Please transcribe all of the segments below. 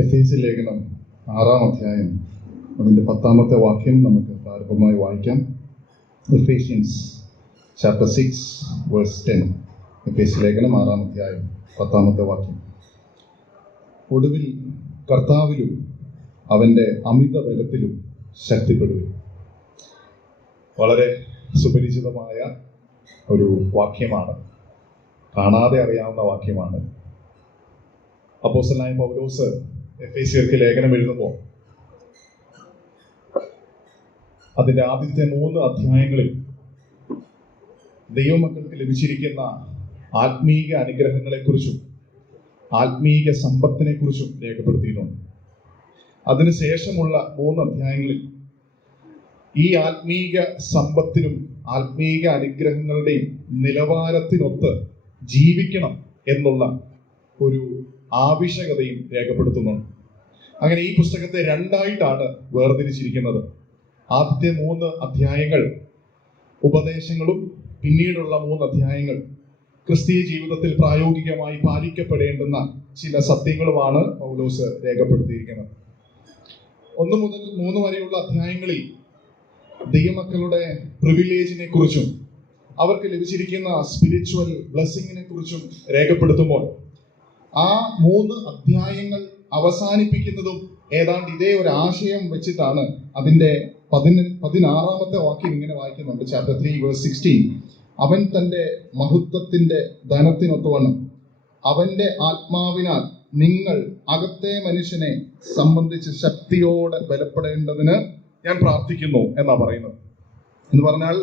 എഫേസ്യ ലേഖനം 6-ാം അധ്യായം അതിൻ്റെ 10-ാമത്തെ വാക്യം നമുക്ക് പ്രാരംഭമായി വായിക്കാം. Ephesians chapter 6 verse 10. എഫേസ്യ ലേഖനം 6-ാം അധ്യായം 10-ാമത്തെ വാക്യം. ഒടുവിൽ കർത്താവിലും അവൻ്റെ അമിത ബലത്തിലും ശക്തിപ്പെടുക. വളരെ സുപരിചിതമായ ഒരു വാക്യമാണ്, കാണാതെ അറിയാവുന്ന വാക്യമാണ്. അപ്പോസ്തലനായ പൗലോസ് എഫേസ്യർക്ക് ലേഖനം എഴുതുമ്പോൾ അതിൻ്റെ ആദ്യത്തെ 3 അധ്യായങ്ങളിൽ ദൈവമക്കൾക്ക് ലഭിച്ചിരിക്കുന്ന ആത്മീക അനുഗ്രഹങ്ങളെക്കുറിച്ചും ആത്മീക സമ്പത്തിനെക്കുറിച്ചും രേഖപ്പെടുത്തിയിട്ടുണ്ട്. അതിനുശേഷമുള്ള 3 അധ്യായങ്ങളിൽ ഈ ആത്മീക സമ്പത്തിനും ആത്മീക അനുഗ്രഹങ്ങളുടെയും നിലവാരത്തിനൊത്ത് ജീവിക്കണം എന്നുള്ള ഒരു ആവശ്യകതയും രേഖപ്പെടുത്തുന്നുണ്ട്. അങ്ങനെ ഈ പുസ്തകത്തെ 2ആയിട്ടാണ് വേർതിരിച്ചിരിക്കുന്നത്. ആദ്യത്തെ 3 അധ്യായങ്ങൾ ഉപദേശങ്ങളും പിന്നീടുള്ള 3 അധ്യായങ്ങൾ ക്രിസ്തീയ ജീവിതത്തിൽ പ്രായോഗികമായി പാലിക്കപ്പെടേണ്ടുന്ന ചില സത്യങ്ങളുമാണ് പൗലോസ് രേഖപ്പെടുത്തിയിരിക്കുന്നത്. 1 മുതൽ 3 വരെയുള്ള അധ്യായങ്ങളിൽ ദൈവമക്കളുടെ പ്രിവിലേജിനെ കുറിച്ചും അവർക്ക് ലഭിച്ചിരിക്കുന്ന സ്പിരിച്വൽ ബ്ലെസ്സിങ്ങിനെ കുറിച്ചും രേഖപ്പെടുത്തുമ്പോൾ ആ 3 അധ്യായങ്ങൾ അവസാനിപ്പിക്കുന്നതും ഏതാണ്ട് ഇതേ ഒരു ആശയം വെച്ചിട്ടാണ്. അതിൻ്റെ 16-ാമത്തെ വാക്യം ഇങ്ങനെ വായിക്കുന്നുണ്ട്. Chapter 3 verse 16. അവൻ തൻ്റെ മഹത്വത്തിൻ്റെ ധനത്തിനൊത്തവണ്ണം അവൻ്റെ ആത്മാവിനാൽ നിങ്ങൾ അകത്തെ മനുഷ്യനെ സംബന്ധിച്ച് ശക്തിയോടെ ബലപ്പെടേണ്ടതിന് ഞാൻ പ്രാർത്ഥിക്കുന്നു എന്നാ പറയുന്നത്. എന്ന് പറഞ്ഞാൽ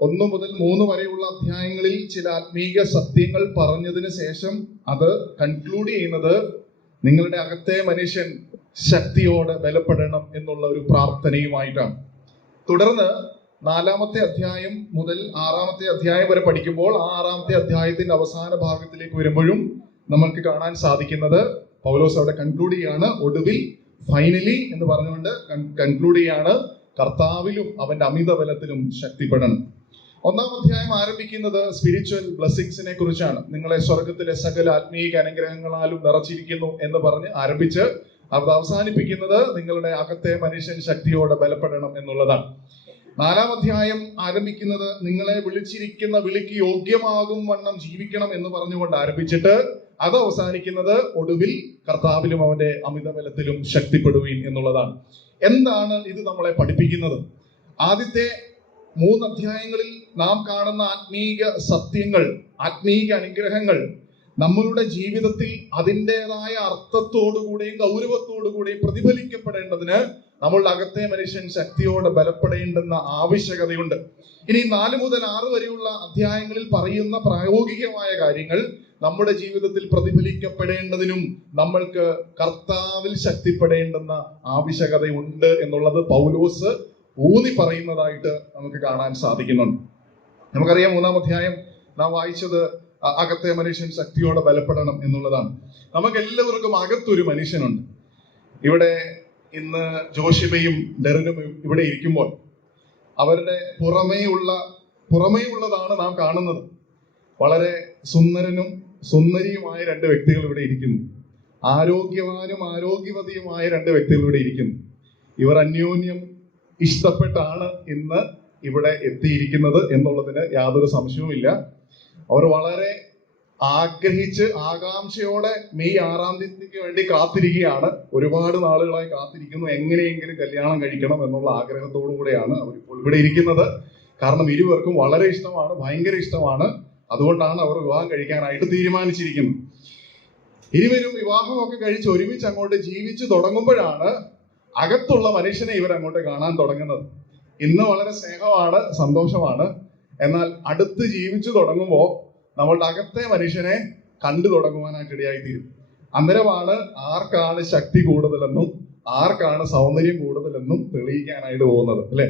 1 മുതൽ 3 വരെയുള്ള അധ്യായങ്ങളിൽ ചില ആത്മീക സത്യങ്ങൾ പറഞ്ഞതിന് ശേഷം അത് കൺക്ലൂഡ് ചെയ്യുന്നത് നിങ്ങളുടെ അകത്തെ മനുഷ്യൻ ശക്തിയോടെ ബലപ്പെടണം എന്നുള്ള ഒരു പ്രാർത്ഥനയുമായിട്ടാണ്. തുടർന്ന് 4-ാമത്തെ അധ്യായം മുതൽ 6-ാമത്തെ അധ്യായം വരെ പഠിക്കുമ്പോൾ ആ 6-ാമത്തെ അധ്യായത്തിന്റെ അവസാന ഭാഗത്തിലേക്ക് വരുമ്പോഴും നമ്മൾക്ക് കാണാൻ സാധിക്കുന്നത് പൗലോസ് അവിടെ കൺക്ലൂഡ് ചെയ്യാണ്. ഒടുവിൽ ഫൈനലി എന്ന് പറഞ്ഞുകൊണ്ട് കൺക്ലൂഡ് ചെയ്യാണ്, കർത്താവിലും അവന്റെ അമിത ബലത്തിലും ശക്തിപ്പെടണം. 1-ാം അധ്യായം ആരംഭിക്കുന്നത് സ്പിരിച്വൽ ബ്ലെസ്സിങ്സിനെ കുറിച്ചാണ്. നിങ്ങളെ സ്വർഗത്തിലെ സകല ആത്മീക അനുഗ്രഹങ്ങളാലും നിറച്ചിരിക്കുന്നു എന്ന് പറഞ്ഞ് ആരംഭിച്ച് അത് അവസാനിപ്പിക്കുന്നത് നിങ്ങളുടെ അകത്തെ മനുഷ്യൻ ശക്തിയോടെ ബലപ്പെടണം എന്നുള്ളതാണ്. 4-ാം അധ്യായം ആരംഭിക്കുന്നത് നിങ്ങളെ വിളിച്ചിരിക്കുന്ന വിളിക്ക് യോഗ്യമാകും വണ്ണം ജീവിക്കണം എന്ന് പറഞ്ഞുകൊണ്ട് ആരംഭിച്ചിട്ട് അത് അവസാനിക്കുന്നത് ഒടുവിൽ കർത്താവിലും അവന്റെ അമിത ബലത്തിലും ശക്തിപ്പെടുവീൻ എന്നുള്ളതാണ്. എന്താണ് ഇത് നമ്മളെ പഠിപ്പിക്കുന്നത്? ആദ്യത്തെ 3 അധ്യായങ്ങളിൽ നാം കാണുന്ന ആത്മീക സത്യങ്ങൾ, ആത്മീക അനുഗ്രഹങ്ങൾ നമ്മളുടെ ജീവിതത്തിൽ അതിൻ്റെതായ അർത്ഥത്തോടുകൂടെയും ഗൗരവത്തോടുകൂടെയും പ്രതിഫലിക്കപ്പെടേണ്ടതിന് നമ്മളുടെ അകത്തെ മനുഷ്യൻ ശക്തിയോടെ ബലപ്പെടേണ്ടുന്ന ആവശ്യകതയുണ്ട്. ഇനി 4 മുതൽ 6 വരെയുള്ള അധ്യായങ്ങളിൽ പറയുന്ന പ്രായോഗികമായ കാര്യങ്ങൾ നമ്മുടെ ജീവിതത്തിൽ പ്രതിഫലിക്കപ്പെടേണ്ടതിനും നമ്മൾക്ക് കർത്താവിൽ ശക്തിപ്പെടേണ്ടുന്ന ആവശ്യകതയുണ്ട് എന്നുള്ളത് പൗലോസ് ഊന്നി പറയുന്നതായിട്ട് നമുക്ക് കാണാൻ സാധിക്കുന്നുണ്ട്. നമുക്കറിയാം 3-ാം അധ്യായം നാം വായിച്ചത് അകത്തെ മനുഷ്യൻ ശക്തിയോടെ ബലപ്പെടണം എന്നുള്ളതാണ്. നമുക്ക് എല്ലാവർക്കും അകത്തൊരു മനുഷ്യനുണ്ട്. ഇവിടെ ഇന്ന് ജോഷിബയും ഡെറിനും ഇവിടെ ഇരിക്കുമ്പോൾ അവരുടെ പുറമേയുള്ളതാണ് നാം കാണുന്നത്. വളരെ സുന്ദരനും സുന്ദരിയുമായ 2 വ്യക്തികൾ ഇവിടെ ഇരിക്കുന്നു. ആരോഗ്യവാനും ആരോഗ്യവതിയുമായ 2 വ്യക്തികൾ ഇവിടെ ഇരിക്കുന്നു. ഇവർ അന്യോന്യം ഇഷ്ടപ്പെട്ടാണ് ഇന്ന് ഇവിടെ എത്തിയിരിക്കുന്നത് എന്നുള്ളതിന് യാതൊരു സംശയവുമില്ല. അവർ വളരെ ആഗ്രഹിച്ച് ആകാംക്ഷയോടെ മെയ് 6-ാം തീയതിക്ക് വേണ്ടി കാത്തിരിക്കുകയാണ്. ഒരുപാട് നാളുകളായി കാത്തിരിക്കുന്നു. എങ്ങനെയെങ്കിലും കല്യാണം കഴിക്കണം എന്നുള്ള ആഗ്രഹത്തോടു കൂടെയാണ് അവർ ഇപ്പോൾ ഇവിടെ ഇരിക്കുന്നത്. കാരണം ഇരുവർക്കും വളരെ ഇഷ്ടമാണ്, ഭയങ്കര ഇഷ്ടമാണ്. അതുകൊണ്ടാണ് അവർ വിവാഹം കഴിക്കാനായിട്ട് തീരുമാനിച്ചിരിക്കുന്നത്. ഇരുവരും വിവാഹമൊക്കെ കഴിച്ച് ഒരുമിച്ച് അങ്ങോട്ട് ജീവിച്ചു തുടങ്ങുമ്പോഴാണ് അകത്തുള്ള മനുഷ്യനെ ഇവരങ്ങോട്ട് കാണാൻ തുടങ്ങുന്നത്. ഇന്ന് വളരെ സ്നേഹമാണ്, സന്തോഷമാണ്. എന്നാൽ അടുത്ത് ജീവിച്ചു തുടങ്ങുമ്പോൾ നമ്മളുടെ അകത്തെ മനുഷ്യനെ കണ്ടു തുടങ്ങുവാനായിട്ട് ഇടയായിത്തീരും. അന്നേരമാണ് ആർക്കാണ് ശക്തി കൂടുതലെന്നും ആർക്കാണ് സൗന്ദര്യം കൂടുതലെന്നും തെളിയിക്കാനായിട്ട് പോകുന്നത്, അല്ലെ?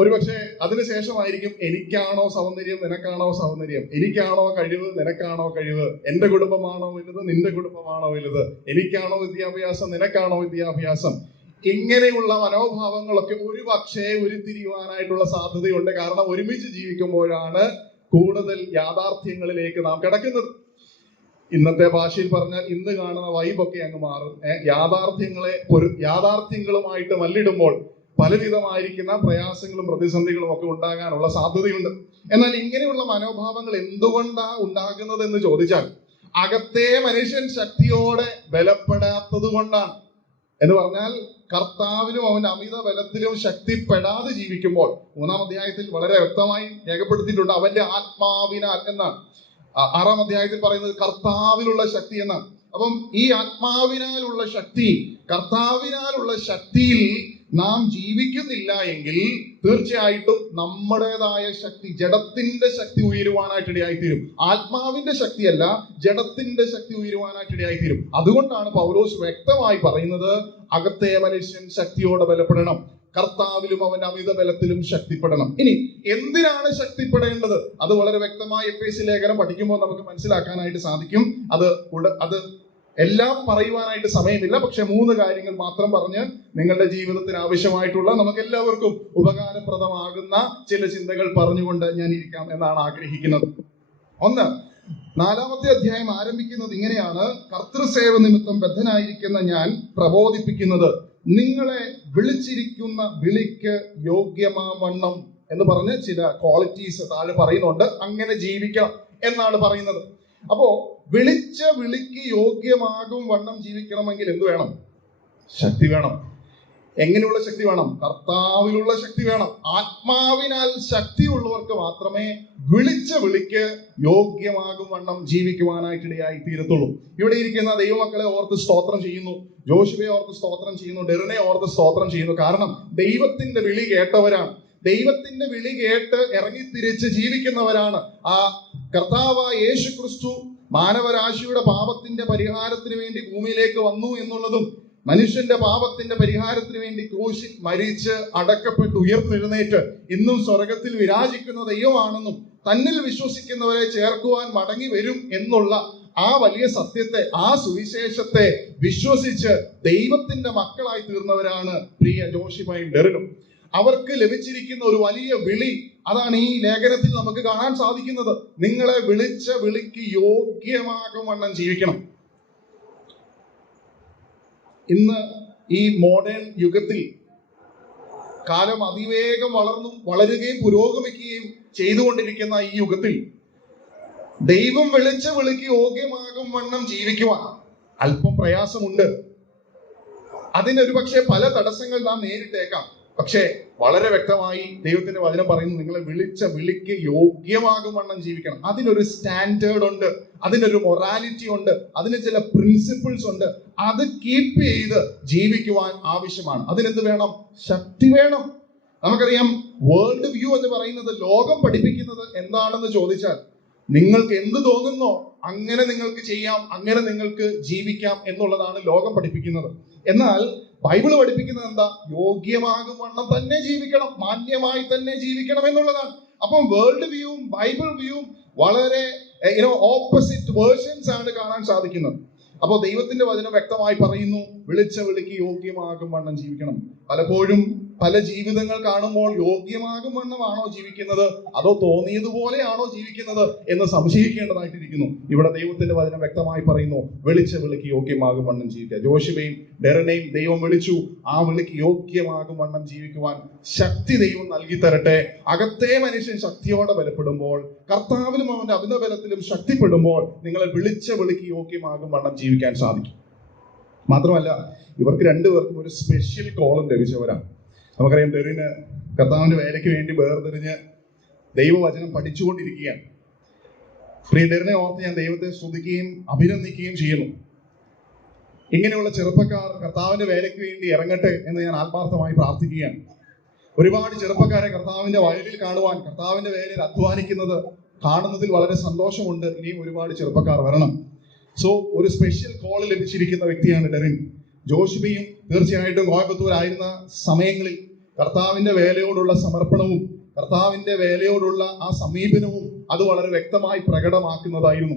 ഒരുപക്ഷെ അതിനുശേഷമായിരിക്കും എനിക്കാണോ സൗന്ദര്യം നിനക്കാണോ സൗന്ദര്യം, എനിക്കാണോ കഴിവ് നിനക്കാണോ കഴിവ്, എന്റെ കുടുംബമാണോ വലുത് നിന്റെ കുടുംബമാണോ വലുത്, എനിക്കാണോ വിദ്യാഭ്യാസം നിനക്കാണോ വിദ്യാഭ്യാസം. ഇങ്ങനെയുള്ള മനോഭാവങ്ങളൊക്കെ ഒരുപക്ഷെ ഉരുത്തിരിയുവാനായിട്ടുള്ള സാധ്യതയുണ്ട്. കാരണം ഒരുമിച്ച് ജീവിക്കുമ്പോഴാണ് കൂടുതൽ യാഥാർത്ഥ്യങ്ങളിലേക്ക് നാം കിടക്കുന്നത്. ഇന്നത്തെ ഭാഷയിൽ പറഞ്ഞാൽ ഇന്ന് കാണുന്ന വൈബൊക്കെ അങ്ങ് മാറും. യാഥാർത്ഥ്യങ്ങളുമായിട്ട് മല്ലിടുമ്പോൾ പലവിധമായിരിക്കുന്ന പ്രയാസങ്ങളും പ്രതിസന്ധികളും ഒക്കെ ഉണ്ടാകാനുള്ള സാധ്യതയുണ്ട്. എന്നാൽ ഇങ്ങനെയുള്ള മനോഭാവങ്ങൾ എന്തുകൊണ്ടാണ് ഉണ്ടാകുന്നത് എന്ന് ചോദിച്ചാൽ, അകത്തെ മനുഷ്യൻ ശക്തിയോടെ ബലപ്പെടാത്തത് കൊണ്ടാണ്. എന്ന് പറഞ്ഞാൽ കർത്താവിലും അവന്റെ അമിത ബലത്തിലും ശക്തിപ്പെടാതെ ജീവിക്കുമ്പോൾ, 3-ാം അധ്യായത്തിൽ വളരെ വ്യക്തമായി രേഖപ്പെടുത്തിയിട്ടുണ്ട്, അവന്റെ ആത്മാവിനാൽ എന്നാണ്. 6-ാം അധ്യായത്തിൽ പറയുന്നത് കർത്താവിലുള്ള ശക്തി എന്നാണ്. അപ്പം ഈ ആത്മാവിനാലുള്ള ശക്തി, കർത്താവിനാലുള്ള ശക്തിയിൽ നാം ജീവിക്കുന്നില്ല എങ്കിൽ തീർച്ചയായിട്ടും നമ്മുടേതായ ശക്തി, ജഡത്തിന്റെ ശക്തി ഉയരുവാനായിട്ട് ഇടയായിത്തീരും. ആത്മാവിന്റെ ശക്തിയല്ല, ജഡത്തിന്റെ ശക്തി ഉയരുവാനായിട്ട് ഇടയായിത്തീരും. അതുകൊണ്ടാണ് പൗലോസ് വ്യക്തമായി പറയുന്നത്, അകത്തെ മനുഷ്യൻ ശക്തിയോടെ ബലപ്പെടണം, കർത്താവിലും അവന്റെ അമിത ബലത്തിലും ശക്തിപ്പെടണം. ഇനി എന്തിനാണ് ശക്തിപ്പെടേണ്ടത്? അത് വളരെ വ്യക്തമായി എഫേസ്യ ലേഖനം പഠിക്കുമ്പോൾ നമുക്ക് മനസ്സിലാക്കാനായിട്ട് സാധിക്കും. അത് എല്ലാം പറയുവാനായിട്ട് സമയമില്ല. പക്ഷെ 3 കാര്യങ്ങൾ മാത്രം പറഞ്ഞ് നിങ്ങളുടെ ജീവിതത്തിന് ആവശ്യമായിട്ടുള്ള, നമുക്ക് എല്ലാവർക്കും ഉപകാരപ്രദമാകുന്ന ചില ചിന്തകൾ പറഞ്ഞുകൊണ്ട് ഞാൻ ഇരിക്കാം എന്നാണ് ആഗ്രഹിക്കുന്നത്. 1, 4-ാമത്തെ അധ്യായം ആരംഭിക്കുന്നത് ഇങ്ങനെയാണ്: കർത്തൃസേവ നിമിത്തം ബദ്ധനായിരിക്കുന്ന ഞാൻ പ്രബോധിപ്പിക്കുന്നത്, നിങ്ങളെ വിളിച്ചിരിക്കുന്ന വിളിക്ക് യോഗ്യമാവണ്ണം എന്ന് പറഞ്ഞ് ചില ക്വാളിറ്റീസ് താഴെ പറയുന്നുണ്ട്. അങ്ങനെ ജീവിക്കണം എന്നാണ് പറയുന്നത്. അപ്പോ വിളിച്ച വിളിക്ക് യോഗ്യമാകും വണ്ണം ജീവിക്കണമെങ്കിൽ എന്ത് വേണം? ശക്തി വേണം. എങ്ങനെയുള്ള ശക്തി വേണം? കർത്താവിലുള്ള ശക്തി വേണം. ആത്മാവിനാൽ ശക്തിയുള്ളവർക്ക് മാത്രമേ വിളിച്ച വിളിക്ക് യോഗ്യമാകും വണ്ണം ജീവിക്കുവാനായിട്ടിടയായി തീരത്തുള്ളൂ. ഇവിടെ ഇരിക്കുന്ന ദൈവമക്കളെ ഓർത്ത് സ്തോത്രം ചെയ്യുന്നു, ജോഷുവയെ ഓർത്ത് സ്തോത്രം ചെയ്യുന്നു, ഡെറിനെ ഓർത്ത് സ്തോത്രം ചെയ്യുന്നു. കാരണം ദൈവത്തിന്റെ വിളി കേട്ടവരാണ്, ദൈവത്തിന്റെ വിളി കേട്ട് ഇറങ്ങിത്തിരിച്ച് ജീവിക്കുന്നവരാണ്. ആ കർത്താവായ യേശു ക്രിസ്തു മാനവരാശിയുടെ പാപത്തിന്റെ പരിഹാരത്തിന് വേണ്ടി ഭൂമിയിലേക്ക് വന്നു എന്നുള്ളതും, മനുഷ്യന്റെ പാപത്തിന്റെ പരിഹാരത്തിന് വേണ്ടി ക്രൂശിൽ മരിച്ച് അടക്കപ്പെട്ട് ഉയർത്തെഴുന്നേറ്റ് ഇന്നും സ്വർഗത്തിൽ വിരാജിക്കുന്ന ദൈവമാണെന്നും, തന്നിൽ വിശ്വസിക്കുന്നവരെ ചേർക്കുവാൻ മടങ്ങി വരും എന്നുള്ള ആ വലിയ സത്യത്തെ, ആ സുവിശേഷത്തെ വിശ്വസിച്ച് ദൈവത്തിന്റെ മക്കളായി തീർന്നവരാണ് പ്രിയ ജോഷിമയും ഡെറിനും. അവർക്ക് ലഭിച്ചിരിക്കുന്ന ഒരു വലിയ വിളി, അതാണ് ഈ ലേഖനത്തിൽ നമുക്ക് കാണാൻ സാധിക്കുന്നത്. നിങ്ങളെ വിളിച്ച വിളിക്ക് യോഗ്യമാകും വണ്ണം ജീവിക്കണം. ഇന്ന് ഈ മോഡേൺ യുഗത്തിൽ കാലം അതിവേഗം വളരുകയും പുരോഗമിക്കുകയും ചെയ്തുകൊണ്ടിരിക്കുന്ന ഈ യുഗത്തിൽ ദൈവം വിളിച്ച വിളിക്ക് യോഗ്യമാകും വണ്ണം ജീവിക്കുവാൻ അല്പം പ്രയാസമുണ്ട്. അതിനൊരു പക്ഷേ പല തടസ്സങ്ങൾ നാം നേരിട്ടേക്കാം. പക്ഷേ വളരെ വ്യക്തമായി ദൈവത്തിന്റെ വചനം പറയുന്നു, നിങ്ങളെ വിളിച്ച വിളിക്ക് യോഗ്യമാകും വണ്ണം ജീവിക്കണം. അതിനൊരു സ്റ്റാൻഡേർഡ് ഉണ്ട്, അതിനൊരു മൊറാലിറ്റി ഉണ്ട്, അതിന് ചില പ്രിൻസിപ്പിൾസ് ഉണ്ട്. അത് കീപ്പ് ചെയ്ത് ജീവിക്കുവാൻ ആവശ്യമാണ്. അതിനെന്ത് വേണം? ശക്തി വേണം. നമുക്കറിയാം, വേൾഡ് വ്യൂ എന്ന് പറയുന്നത്, ലോകം പഠിപ്പിക്കുന്നത് എന്താണെന്ന് ചോദിച്ചാൽ, നിങ്ങൾക്ക് എന്ത് തോന്നുന്നോ അങ്ങനെ നിങ്ങൾക്ക് ചെയ്യാം, അങ്ങനെ നിങ്ങൾക്ക് ജീവിക്കാം എന്നുള്ളതാണ് ലോകം പഠിപ്പിക്കുന്നത്. എന്നാൽ ബൈബിള് പഠിപ്പിക്കുന്നത് എന്താ? യോഗ്യമാകും വണ്ണം തന്നെ ജീവിക്കണം, മാന്യമായി തന്നെ ജീവിക്കണം എന്നുള്ളതാണ്. അപ്പം വേൾഡ് വ്യൂവും ബൈബിൾ വ്യൂവും വളരെ ഓപ്പോസിറ്റ് വേർഷൻസ് ആണ് കാണാൻ സാധിക്കുന്നത്. അപ്പോൾ ദൈവത്തിന്റെ വചനം വ്യക്തമായി പറയുന്നു, വിളിച്ച വിളിക്ക് യോഗ്യമാകും വണ്ണം ജീവിക്കണം. പലപ്പോഴും പല ജീവിതങ്ങൾ കാണുമ്പോൾ യോഗ്യമാകും വണ്ണമാണോ ജീവിക്കുന്നത്, അതോ തോന്നിയതുപോലെയാണോ ജീവിക്കുന്നത് എന്ന് സംശയിക്കേണ്ടതായിട്ടിരിക്കുന്നു. ഇവിടെ ദൈവത്തിന്റെ വചനം വ്യക്തമായി പറയുന്നു, വിളിച്ച വിളിക്ക് യോഗ്യമാകും വണ്ണം ജീവിക്കുക. ജോഷുവയും ഡെറിനെയും ദൈവം വിളിച്ചു, ആ വിളിക്ക് യോഗ്യമാകും വണ്ണം ജീവിക്കുവാൻ ശക്തി ദൈവം നൽകി തരട്ടെ. അകത്തെ മനുഷ്യൻ ശക്തിയോടെ ബലപ്പെടുമ്പോൾ, കർത്താവിലും അവന്റെ അമിത ബലത്തിലും ശക്തിപ്പെടുമ്പോൾ, നിങ്ങളെ വിളിച്ച വിളിക്ക് യോഗ്യമാകും വണ്ണം ജീവിക്കാൻ സാധിക്കും. മാത്രമല്ല, ഇവർക്ക് രണ്ടുപേർക്കും ഒരു സ്പെഷ്യൽ കോളം ലഭിച്ചവരാണ്. നമുക്കറിയാം, ഡെറിന് കർത്താവിന്റെ വേലയ്ക്ക് വേണ്ടി വേർതിരിഞ്ഞ് ദൈവവചനം പഠിച്ചുകൊണ്ടിരിക്കുകയാണ്. പ്രിയ ഡെറിനെ ഓർത്ത് ഞാൻ ദൈവത്തെ സ്തുതിക്കുകയും അഭിനന്ദിക്കുകയും ചെയ്യുന്നു. ഇങ്ങനെയുള്ള ചെറുപ്പക്കാർ കർത്താവിന്റെ വേലയ്ക്ക് വേണ്ടി ഇറങ്ങട്ടെ എന്ന് ഞാൻ ആത്മാർത്ഥമായി പ്രാർത്ഥിക്കുകയാണ്. ഒരുപാട് ചെറുപ്പക്കാരെ കർത്താവിന്റെ വയലിൽ കാണുവാൻ, കർത്താവിന്റെ വേലയിൽ അധ്വാനിക്കുന്നത് കാണുന്നതിൽ വളരെ സന്തോഷമുണ്ട്. ഇനിയും ഒരുപാട് ചെറുപ്പക്കാർ വരണം. സോ ഒരു സ്പെഷ്യൽ കോൾ ലഭിച്ചിരിക്കുന്ന വ്യക്തിയാണ് ഡെറിൻ. ജോഷുവയും തീർച്ചയായിട്ടും കോയമ്പത്തൂരായിരുന്ന സമയങ്ങളിൽ കർത്താവിന്റെ വേലയോടുള്ള സമർപ്പണവും കർത്താവിന്റെ വേലയോടുള്ള ആ സമീപനവും അത് വളരെ വ്യക്തമായി പ്രകടമാക്കുന്നതായിരുന്നു.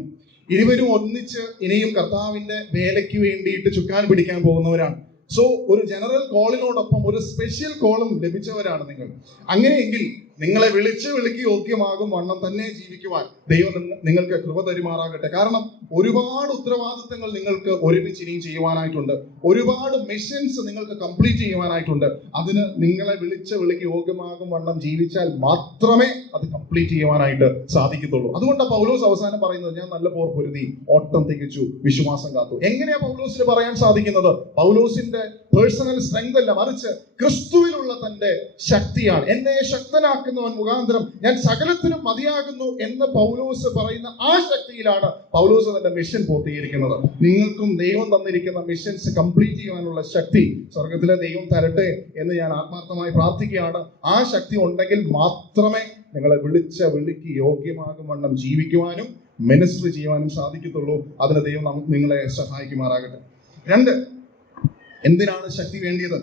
ഇരുവരും ഒന്നിച്ച് ഇനിയും കർത്താവിന്റെ വേലയ്ക്ക് വേണ്ടിയിട്ട് ചുക്കാൻ പിടിക്കാൻ പോകുന്നവരാണ്. സോ ഒരു ജനറൽ കോളിനോടൊപ്പം ഒരു സ്പെഷ്യൽ കോളും ലഭിച്ചവരാണ് നിങ്ങൾ. അങ്ങനെയെങ്കിൽ നിങ്ങളെ വിളിച്ച് യോഗ്യമാകും വണ്ണം തന്നെ ജീവിക്കുവാൻ ദൈവം നിങ്ങൾക്ക് കൃപ തരുമാറാകട്ടെ. കാരണം ഒരുപാട് ഉത്തരവാദിത്തങ്ങൾ നിങ്ങൾക്ക് ഒരുമിച്ച് ഇനിയും ചെയ്യുവാനായിട്ടുണ്ട്. ഒരുപാട് മിഷൻസ് നിങ്ങൾക്ക് കംപ്ലീറ്റ് ചെയ്യുവാനായിട്ടുണ്ട്. അതിന് നിങ്ങളെ വിളിച്ച് യോഗ്യമാകും വണ്ണം ജീവിച്ചാൽ മാത്രമേ അത് കംപ്ലീറ്റ് ചെയ്യുവാനായിട്ട് സാധിക്കത്തുള്ളൂ. അതുകൊണ്ടാണ് പൗലോസ് അവസാനം പറയുന്നത്, ഞാൻ നല്ല പോർ പൊരുതി, ഓട്ടം തികച്ചു, വിശ്വാസം കാത്തു. എങ്ങനെയാ പൗലോസിന് പറയാൻ സാധിക്കുന്നത്? പൗലോസിന്റെ പേഴ്സണൽ സ്ട്രെങ്ത് അല്ല, മറിച്ച് ക്രിസ്തുവിലുള്ള തന്റെ ശക്തിയാണ്. എന്നെ ശക്തനാക്കുന്നവൻ മുഖാന്തരം ഞാൻ സകലത്തിനും മതിയാകുന്നു എന്ന് പൗലോസ് പറയുന്ന ആ ശക്തിയിലാണ് പൗലോസ് തന്റെ മിഷൻ പൂർത്തീകരിക്കുന്നത്. നിങ്ങൾക്കും ദൈവം തന്നിരിക്കുന്ന മിഷൻസ് കംപ്ലീറ്റ് ചെയ്യാനുള്ള ശക്തി സ്വർഗത്തിലെ ദൈവം തരട്ടെ എന്ന് ഞാൻ ആത്മാർത്ഥമായി പ്രാർത്ഥിക്കുകയാണ്. ആ ശക്തി ഉണ്ടെങ്കിൽ മാത്രമേ നിങ്ങളെ വിളിക്ക് യോഗ്യമാകും വണ്ണം ജീവിക്കുവാനും മിനിസ്റ്റർ ചെയ്യുവാനും സാധിക്കത്തുള്ളൂ. അതിന് ദൈവം നിങ്ങളെ സഹായിക്കുമാറാകട്ടെ. 2, എന്തിനാണ് ശക്തി വേണ്ടിയത്?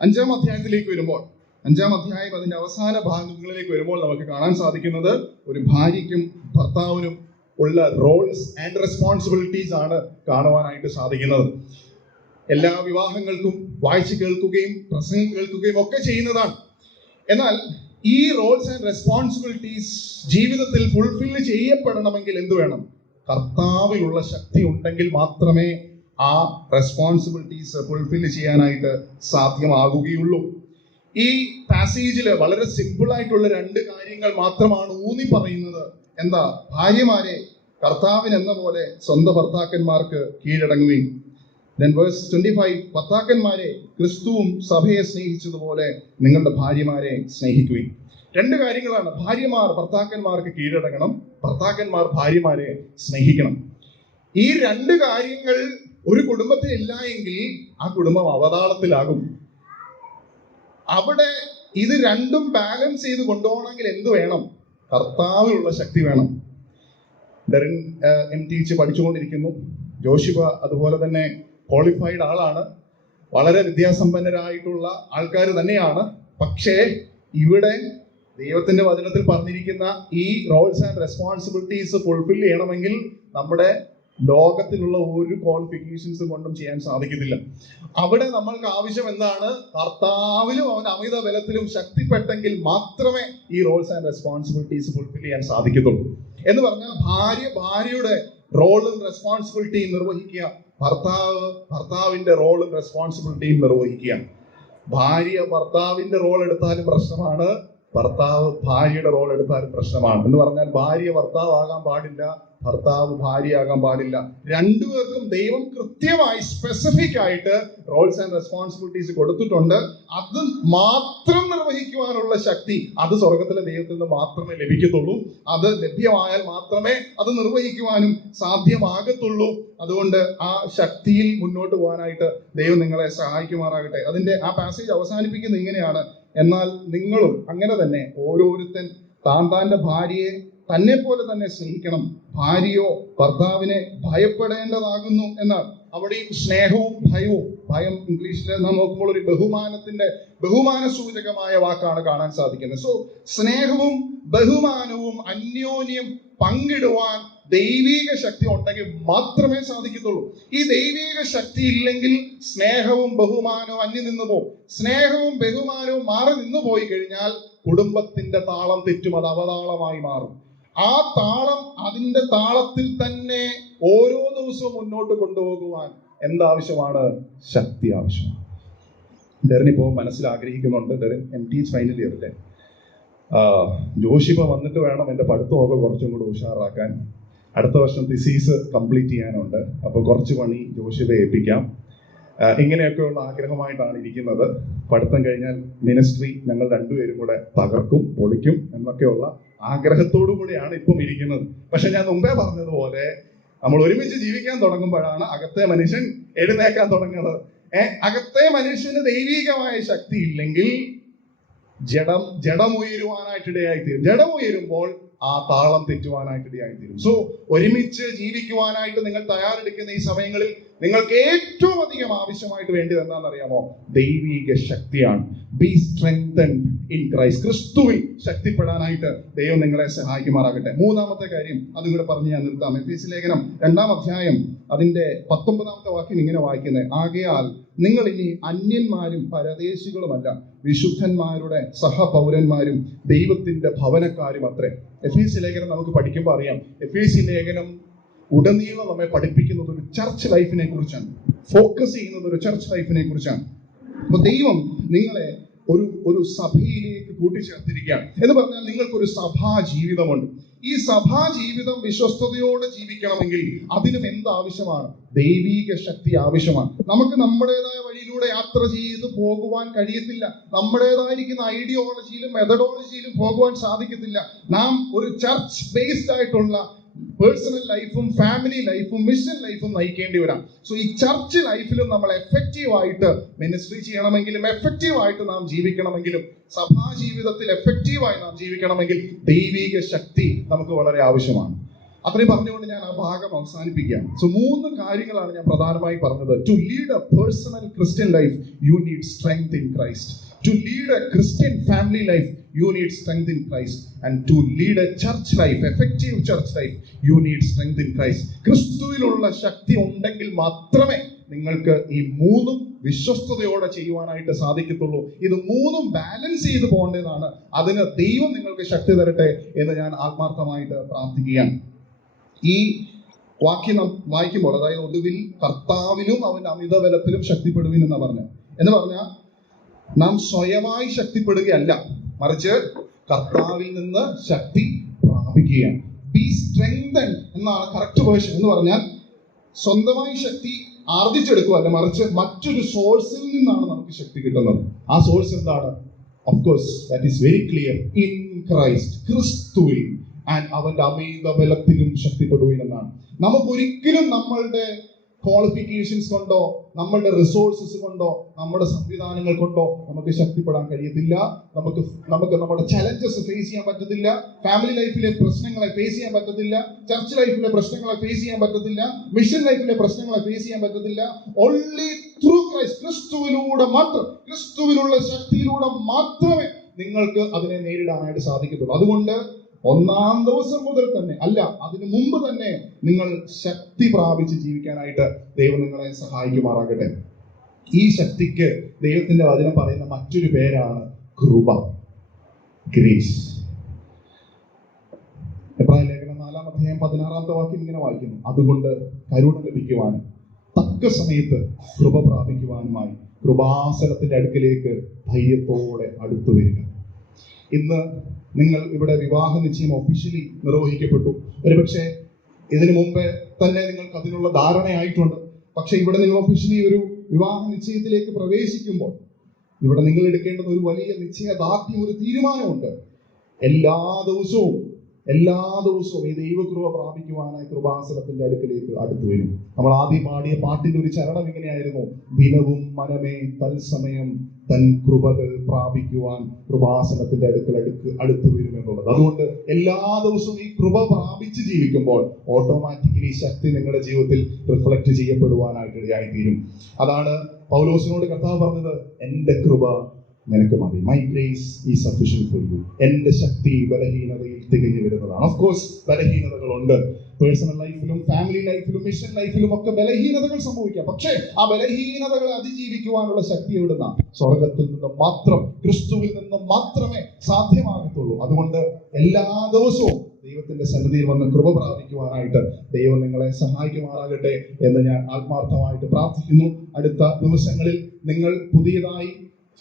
5-ാം അധ്യായത്തിലേക്ക് വരുമ്പോൾ, 5-ാം അധ്യായം അതിന്റെ അവസാന ഭാഗങ്ങളിലേക്ക് വരുമ്പോൾ നമുക്ക് കാണാൻ സാധിക്കുന്നത് ഒരു ഭാര്യയ്ക്കും ഭർത്താവിനും ഉള്ള റോൾസ് ആൻഡ് റെസ്പോൺസിബിലിറ്റീസ് ആണ് കാണുവാനായിട്ട് സാധിക്കുന്നത്. എല്ലാ വിവാഹങ്ങൾക്കും വായിച്ചു കേൾക്കുകയും പ്രസംഗം കേൾക്കുകയും ഒക്കെ ചെയ്യുന്നതാണ്. എന്നാൽ ഈ റോൾസ് ആൻഡ് റെസ്പോൺസിബിലിറ്റീസ് ജീവിതത്തിൽ ഫുൾഫിൽ ചെയ്യപ്പെടണമെങ്കിൽ എന്ത് വേണം? കർത്താവിലുള്ള ശക്തി ഉണ്ടെങ്കിൽ മാത്രമേ ആ റെസ്പോൺസിബിലിറ്റീസ് ഫുൾഫിൽ ചെയ്യാനായിട്ട് സാധ്യമാകുകയുള്ളൂ. ഈ പാസേജിൽ വളരെ സിമ്പിൾ ആയിട്ടുള്ള 2 കാര്യങ്ങൾ മാത്രമാണ് ഊന്നി പറയുന്നത്. എന്താ? ഭാര്യമാരെ കർത്താവിന് എന്ന പോലെ സ്വന്തം ഭർത്താക്കന്മാർക്ക് കീഴടങ്ങുകയും. Then verse 25, ഭർത്താക്കന്മാരെ ക്രിസ്തുവും സഭയെ സ്നേഹിച്ചതുപോലെ നിങ്ങളുടെ ഭാര്യമാരെ സ്നേഹിക്കുകയും. 2 കാര്യങ്ങളാണ്. ഭാര്യമാർ ഭർത്താക്കന്മാർക്ക് കീഴടങ്ങണം, ഭർത്താക്കന്മാർ ഭാര്യമാരെ സ്നേഹിക്കണം. ഈ 2 കാര്യങ്ങൾ ഒരു കുടുംബത്തിൽ ഇല്ല എങ്കിൽ ആ കുടുംബം അവതാളത്തിലാകും. അവിടെ ഇത് രണ്ടും ബാലൻസ് ചെയ്ത് കൊണ്ടുപോകണമെങ്കിൽ എന്ത് വേണം? കർത്താവിലുള്ള ശക്തി വേണം. Derryn MTH പഠിച്ചുകൊണ്ടിരിക്കുന്നു. ജോഷിബ അതുപോലെ തന്നെ ക്വാളിഫൈഡ് ആളാണ്, വളരെ വിദ്യാസമ്പന്നരായിട്ടുള്ള ആൾക്കാർ തന്നെയാണ്. പക്ഷേ ഇവിടെ ദൈവത്തിന്റെ വചനത്തിൽ പറഞ്ഞിരിക്കുന്ന ഈ റോൾസ് ആൻഡ് റെസ്പോൺസിബിലിറ്റീസ് ഫുൾഫിൽ ചെയ്യണമെങ്കിൽ നമ്മുടെ ലോകത്തിലുള്ള ഒരു ക്വാളിഫിക്കേഷൻസ് കൊണ്ടും ചെയ്യാൻ സാധിക്കത്തില്ല. അവിടെ നമ്മൾക്ക് ആവശ്യം എന്താണ്? കർത്താവിലും അവന്റെ അമിത ബലത്തിലും ശക്തിപ്പെട്ടെങ്കിൽ മാത്രമേ ഈ റോൾസ് ആൻഡ് റെസ്പോൺസിബിലിറ്റീസ് ഫുൾഫിൽ ചെയ്യാൻ സാധിക്കത്തുള്ളൂ. എന്ന് പറഞ്ഞാൽ ഭാര്യയുടെ റോളും റെസ്പോൺസിബിലിറ്റിയും നിർവഹിക്കുക, ഭർത്താവിന്റെ റോളും റെസ്പോൺസിബിലിറ്റിയും നിർവഹിക്കുക. ഭാര്യ ഭർത്താവിന്റെ റോൾ എടുത്താലും പ്രശ്നമാണ്, ഭർത്താവ് ഭാര്യയുടെ റോൾ എടുത്താലും പ്രശ്നമാണ്. എന്ന് പറഞ്ഞാൽ ഭാര്യ ഭർത്താവ് ആകാൻ പാടില്ല, ഭർത്താവ് ഭാര്യയാകാൻ പാടില്ല. രണ്ടുപേർക്കും ദൈവം കൃത്യമായി സ്പെസിഫിക് ആയിട്ട് റോൾസ് ആൻഡ് റെസ്പോൺസിബിലിറ്റീസ് കൊടുത്തിട്ടുണ്ട്. അത് മാത്രം നിർവഹിക്കുവാനുള്ള ശക്തി അത് സ്വർഗത്തിലെ ദൈവത്തിൽ നിന്ന് മാത്രമേ ലഭിക്കത്തുള്ളൂ. അത് ലഭ്യമായാൽ മാത്രമേ അത് നിർവഹിക്കുവാനും സാധ്യമാകത്തുള്ളൂ. അതുകൊണ്ട് ആ ശക്തിയിൽ മുന്നോട്ട് പോകാനായിട്ട് ദൈവം നിങ്ങളെ സഹായിക്കുമാറാകട്ടെ. അതിന്റെ ആ പാസേജ് അവസാനിപ്പിക്കുന്നത് ഇങ്ങനെയാണ്: എന്നാൽ നിങ്ങളും അങ്ങനെ തന്നെ ഓരോരുത്തൻ താന്റെ ഭാര്യയെ തന്നെ പോലെ തന്നെ സ്നേഹിക്കണം, ഭാര്യയോ ഭർത്താവിനെ ഭയപ്പെടേണ്ടതാകുന്നു എന്നാണ്. അവിടെയും സ്നേഹവും ഭയവും, ഭയം ഇംഗ്ലീഷിൽ നാം നോക്കുമ്പോൾ ഒരു ബഹുമാന സൂചകമായ വാക്കാണ് കാണാൻ സാധിക്കുന്നത്. സോ സ്നേഹവും ബഹുമാനവും അന്യോന്യം പങ്കിടുവാൻ ദൈവിക ശക്തി ഉണ്ടെങ്കിൽ മാത്രമേ സാധിക്കത്തുള്ളൂ. ഈ ദൈവിക ശക്തി ഇല്ലെങ്കിൽ സ്നേഹവും ബഹുമാനവും അന്യം നിന്ന് പോകും. സ്നേഹവും ബഹുമാനവും മാറി നിന്ന് പോയി കഴിഞ്ഞാൽ കുടുംബത്തിന്റെ താളം തെറ്റും, അത് അവതാളമായി മാറും. ആ താളം അതിന്റെ താളത്തിൽ തന്നെ ഓരോ ദിവസവും മുന്നോട്ട് കൊണ്ടുപോകുവാൻ എന്താവശ്യമാണ്? ശക്തി ആവശ്യമാണ്. ഡെറിൻ ഇപ്പോൾ മനസ്സിൽ ആഗ്രഹിക്കുന്നുണ്ട്, ഡെറിൻ MTH ഫൈനൽ ഇയർ അല്ലേ, ജോഷിബ വന്നിട്ട് വേണം എൻ്റെ പഠിത്തമൊക്കെ കുറച്ചും കൂടെ ഉഷാറാക്കാൻ. അടുത്ത വർഷം തിസീസ് കംപ്ലീറ്റ് ചെയ്യാനുണ്ട്, അപ്പോൾ കുറച്ച് പണി ജോഷിബയെ ഏൽപ്പിക്കാം. ഇങ്ങനെയൊക്കെയുള്ള ആഗ്രഹമായിട്ടാണ് ഇരിക്കുന്നത്. പഠിത്തം കഴിഞ്ഞാൽ മിനിസ്ട്രി ഞങ്ങൾ രണ്ടുപേരും കൂടെ തകർക്കും, പൊളിക്കും എന്നൊക്കെയുള്ള ആഗ്രഹത്തോടു കൂടിയാണ് ഇപ്പം ഇരിക്കുന്നത്. പക്ഷെ ഞാൻ മുമ്പേ പറഞ്ഞതുപോലെ നമ്മൾ ഒരുമിച്ച് ജീവിക്കാൻ തുടങ്ങുമ്പോഴാണ് അകത്തെ മനുഷ്യൻ എഴുന്നേക്കാൻ തുടങ്ങുന്നത്. അകത്തെ മനുഷ്യന് ദൈവികമായ ശക്തി ഇല്ലെങ്കിൽ ജഡം ഉയരുവാനായിട്ടിടയായിത്തീരും. ജഡം ഉയരുമ്പോൾ ആ താളം തെറ്റുവാനായിട്ടിടയായിത്തീരും. സോ ഒരുമിച്ച് ജീവിക്കുവാനായിട്ട് നിങ്ങൾ തയ്യാറെടുക്കുന്ന ഈ സമയങ്ങളിൽ നിങ്ങൾക്ക് ഏറ്റവും അധികം ആവശ്യമായിട്ട് വേണ്ടത് എന്താണെന്നറിയാമോ? ദൈവിക ശക്തിയാണ്. B strengthened in Christ. ക്രിസ്തുവിൽ ശക്തിപ്പെടാനായിട്ട് ദൈവം നിങ്ങളെ സഹായിക്കുമാറാകട്ടെ. മൂന്നാമത്തെ കാര്യം അതും കൂടെ പറഞ്ഞ് ഞാൻ നിർത്താം. എഫേസ്യ ലേഖനം 2-ാം അധ്യായം അതിന്റെ 19-ാമത്തെ വാക്യം ഇങ്ങനെ വായിക്കുന്നത്: ആകയാൽ നിങ്ങൾ ഇനി അന്യന്മാരും പരദേശികളുമല്ല, വിശുദ്ധന്മാരുടെ സഹപൗരന്മാരും ദൈവത്തിന്റെ ഭവനക്കാരും അത്രേ. എഫേസ്യ ലേഖനം നമുക്ക് പഠിക്കുമ്പോൾ അറിയാം, എഫേസ്യ ലേഖനം ഉടനീളം നമ്മെ പഠിപ്പിക്കുന്നത് ഒരു ചർച്ച് ലൈഫിനെ കുറിച്ചാണ്, ഫോക്കസ് ചെയ്യുന്നത് ഒരു ചർച്ച് ലൈഫിനെ കുറിച്ചാണ്. അപ്പൊ ദൈവം നിങ്ങളെ ഒരു സഭയിലേക്ക് കൂട്ടിച്ചേർത്തിരിക്കുകയാണ് എന്ന് പറഞ്ഞാൽ നിങ്ങൾക്കൊരു സഭാ ജീവിതമുണ്ട്. ഈ സഭാ ജീവിതം വിശ്വസ്തയോടെ ജീവിക്കണമെങ്കിൽ അതിനും എന്താവശ്യമാണ്? ദൈവീക ശക്തി ആവശ്യമാണ്. നമുക്ക് നമ്മുടേതായ വഴിയിലൂടെ യാത്ര ചെയ്ത് പോകുവാൻ കഴിയത്തില്ല. നമ്മുടേതായിരിക്കുന്ന ഐഡിയോളജിയിലും മെത്തഡോളജിയിലും പോകുവാൻ സാധിക്കത്തില്ല. നാം ഒരു ചർച്ച് ബേസ്ഡ് ആയിട്ടുള്ള പേഴ്സണൽ ലൈഫും ഫാമിലി ലൈഫും മിഷൻ ലൈഫും നയിക്കേണ്ടി വരാം. സോ ഈ ചർച്ച് ലൈഫിലും നമ്മൾ എഫക്റ്റീവായിട്ട് മിനിസ്ട്രി ചെയ്യണമെങ്കിലും എഫക്റ്റീവായിട്ട് നാം ജീവിക്കണമെങ്കിലും സഭാ ജീവിതത്തിൽ എഫക്റ്റീവായി നാം ജീവിക്കണമെങ്കിൽ ദൈവിക ശക്തി നമുക്ക് വളരെ ആവശ്യമാണ്. അത്രയും പറഞ്ഞുകൊണ്ട് ഞാൻ ആ ഭാഗം അവസാനിപ്പിക്കുകയാണ്. സോ 3 കാര്യങ്ങളാണ് ഞാൻ പ്രധാനമായി പറഞ്ഞത്. To lead a personal Christian life you need strength in Christ. To lead a Christian family life, you need strength in Christ. And to lead a church life, effective church life, you need strength in Christ. ക്രിസ്തുവിലുള്ള ശക്തി ഉണ്ടെങ്കിൽ മാത്രമേ നിങ്ങൾക്ക് ഈ 3 വിശ്വസ്തയോടെ ചെയ്യുവാനായിട്ട് സാധിക്കത്തുള്ളൂ. ഇത് 3 balance ചെയ്ത് പോകേണ്ടതാണ്. അതിന് ദൈവം നിങ്ങൾക്ക് ശക്തി തരട്ടെ എന്ന് ഞാൻ ആത്മാർത്ഥമായിട്ട് പ്രാർത്ഥിക്കുകയാണ്. ഈ വാക്യം നാം വായിക്കുമ്പോൾ, അതായത് ഒടുവിൽ കർത്താവിലും അവന്റെ അമിതബലത്തിലും ശക്തിപ്പെടുവിൻ എന്ന് പറഞ്ഞാൽ നാം സ്വയമായി ശക്തിപ്പെടുകയല്ല, മറിച്ച് കർത്താവിൽ നിന്ന് ശക്തി പ്രാപിക്കുകയാണ്. ബി സ്ട്രെങ്തൻഡ് എന്നാണ് കറക്റ്റ് വേർഷൻ. എന്ന് പറഞ്ഞാൽ സ്വന്തമായി ശക്തി ആർജിച്ചെടുക്കുകയല്ല, മറിച്ച് മറ്റൊരു സോഴ്സിൽ നിന്നാണ് നമുക്ക് ശക്തി കിട്ടുന്നത്. ആ സോഴ്സ് എന്താണ്? Of course that is very clear, in Christ, ക്രിസ്തുവിൽ. ആൻഡ് അവന്റെ അമിത ബലത്തിലും ശക്തിപ്പെടുവിൻ എന്നാണ്. നമുക്കൊരിക്കലും നമ്മളുടെ ക്വാളിഫിക്കേഷൻസ് കൊണ്ടോ നമ്മളുടെ റിസോഴ്സസ് കൊണ്ടോ നമ്മുടെ സംവിധാനങ്ങൾ കൊണ്ടോ നമുക്ക് ശക്തിപ്പെടാൻ കഴിയത്തില്ല. നമുക്ക് നമ്മുടെ ചലഞ്ചസ് ഫേസ് ചെയ്യാൻ പറ്റത്തില്ല. ഫാമിലി ലൈഫിലെ പ്രശ്നങ്ങളെ ഫേസ് ചെയ്യാൻ പറ്റത്തില്ല. ചർച്ച് ലൈഫിലെ പ്രശ്നങ്ങളെ ഫേസ് ചെയ്യാൻ പറ്റത്തില്ല. മിഷൻ ലൈഫിലെ പ്രശ്നങ്ങളെ ഫേസ് ചെയ്യാൻ പറ്റത്തില്ല. ഓൺലി ത്രൂ ക്രൈസ്റ്റ്, ക്രിസ്തുവിലൂടെ മാത്രം, ക്രിസ്തുവിലുള്ള ശക്തിയിലൂടെ മാത്രമേ നിങ്ങൾക്ക് അതിനെ നേരിടാനായിട്ട് സാധിക്കത്തുള്ളൂ. അതുകൊണ്ട് 1-ാം ദിവസം മുതൽ തന്നെ, അല്ല അതിനു മുമ്പ് തന്നെ നിങ്ങൾ ശക്തി പ്രാപിച്ച് ജീവിക്കാനായിട്ട് ദൈവം നിങ്ങളെ സഹായിക്കുമാറാകട്ടെ. ഈ ശക്തിക്ക് ദൈവത്തിന്റെ വചനം പറയുന്ന മറ്റൊരു പേരാണ് കൃപ, ഗ്രേസ്. എബ്രായ ലേഖനം 4-ാം അധ്യായം 16-ാമത്തെ വാക്യം ഇങ്ങനെ വായിക്കുന്നു: അതുകൊണ്ട് കരുണ ലഭിക്കുവാനും തക്ക സമയത്ത് കൃപ പ്രാപിക്കുവാനുമായി കൃപാസനത്തിന്റെ അടുക്കലേക്ക് ധൈര്യത്തോടെ അടുത്തു വരിക. ഇന്ന് നിങ്ങൾ ഇവിടെ വിവാഹ നിശ്ചയം ഒഫീഷ്യലി നിർവഹിക്കപ്പെട്ടു. ഒരുപക്ഷെ ഇതിനു മുമ്പേ തന്നെ നിങ്ങൾക്ക് അതിനുള്ള ധാരണയായിട്ടുണ്ട്. പക്ഷെ ഇവിടെ നിങ്ങൾ ഒഫീഷ്യലി ഒരു വിവാഹ നിശ്ചയത്തിലേക്ക് പ്രവേശിക്കുമ്പോൾ ഇവിടെ നിങ്ങൾ എടുക്കേണ്ടുന്ന ഒരു വലിയ നിശ്ചയദാർഢ്യം, ഒരു തീരുമാനമുണ്ട്. എല്ലാ ദിവസവും ഈ ദൈവകൃപ പ്രാപിക്കുവാനായി കൃപാസനത്തിന്റെ അടുക്കലേക്ക് അടുത്തു വരും. നമ്മൾ ആദ്യം പാടിയ പാട്ടിന്റെ ഒരു ചരണം ഇങ്ങനെയായിരുന്നു: ദിനവും മനമേ തത്സമയം തൻ കൃപകൾ പ്രാപിക്കുവാൻ കൃപാസനത്തിന്റെ അടുത്ത് വരും എന്നുള്ളത്. അതുകൊണ്ട് എല്ലാ ദിവസവും ഈ കൃപ പ്രാപിച്ച് ജീവിക്കുമ്പോൾ ഓട്ടോമാറ്റിക്കലി ശക്തി നിങ്ങളുടെ ജീവിതത്തിൽ റിഫ്ലക്ട് ചെയ്യപ്പെടുവാനായിട്ട് ഇടയായിത്തീരും. അതാണ് പൗലോസിനോട് കർത്താവ് പറഞ്ഞത്: എന്റെ കൃപ നിനക്ക് മതി, my grace is sufficient for you. എന്റെ ശക്തി ബലഹീനതയിൽ തികഞ്ഞു വരുന്നതാണ്. ഓഫ് കോഴ്സ് ബലഹീനതകളുണ്ട്. പേഴ്സണൽ ലൈഫിലും ഫാമിലി ലൈഫിലും മിഷൻ ലൈഫിലും ഒക്കെ ബലഹീനതകൾ സംഭവിക്കാം. പക്ഷേ ആ ബലഹീനതകളെ അതിജീവിക്കുവാനുള്ള ശക്തി എവിടുന്ന? സ്വർഗത്തിൽ നിന്ന് മാത്രം, ക്രിസ്തുവിൽ നിന്ന് മാത്രമേ സാധ്യമാകത്തുള്ളൂ. അതുകൊണ്ട് എല്ലാ ദിവസവും ദൈവത്തിന്റെ സന്നിധിയിൽ വന്ന് കൃപ പ്രാപിക്കുവാനായിട്ട് ദൈവം നിങ്ങളെ സഹായിക്കുമാറാകട്ടെ എന്ന് ഞാൻ ആത്മാർത്ഥമായിട്ട് പ്രാർത്ഥിക്കുന്നു. അടുത്ത ദിവസങ്ങളിൽ നിങ്ങൾ പുതിയതായി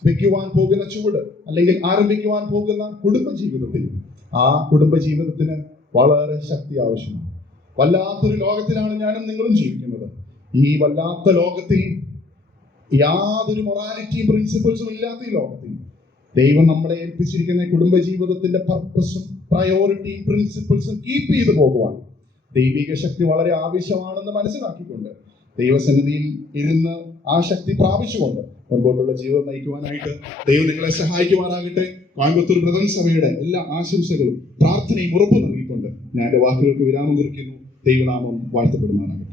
വെക്കുവാൻ പോകുന്ന ചുവട്, അല്ലെങ്കിൽ ആരംഭിക്കുവാൻ പോകുന്ന കുടുംബജീവിതത്തിൽ, ആ കുടുംബജീവിതത്തിന് വളരെ ശക്തി ആവശ്യമാണ്. വല്ലാത്തൊരു ലോകത്തിലാണ് ഞാനും നിങ്ങളും ജീവിക്കുന്നത്. ഈ വല്ലാത്ത ലോകത്തിൽ, യാതൊരു മൊറാലിറ്റിയും പ്രിൻസിപ്പിൾസും ഇല്ലാത്ത ഈ ലോകത്തിൽ ദൈവം നമ്മളെ ഏൽപ്പിച്ചിരിക്കുന്ന കുടുംബജീവിതത്തിന്റെ പർപ്പസും പ്രയോറിറ്റിയും പ്രിൻസിപ്പിൾസും കീപ്പ് ചെയ്തു പോകുവാൻ ദൈവിക ശക്തി വളരെ ആവശ്യമാണെന്ന് മനസ്സിലാക്കിക്കൊണ്ട് ദൈവസന്നിധിയിൽ ഇരുന്ന് ആ ശക്തി പ്രാപിച്ചുകൊണ്ട് മുൻപോട്ടുള്ള ജീവിതം നയിക്കുവാനായിട്ട് ദൈവം നിങ്ങളെ സഹായിക്കുവാനാകട്ടെ. കോയമ്പത്തൂർ ബ്രദർ സഭയുടെ എല്ലാ ആശംസകളും പ്രാർത്ഥനയും ഉറപ്പു നൽകിക്കൊണ്ട് ഞാൻ എൻ്റെ വാക്കുകൾക്ക് വിരാമം കുറിക്കുന്നു. ദൈവനാമം വാഴ്ത്തപ്പെടുമാറാകട്ടെ.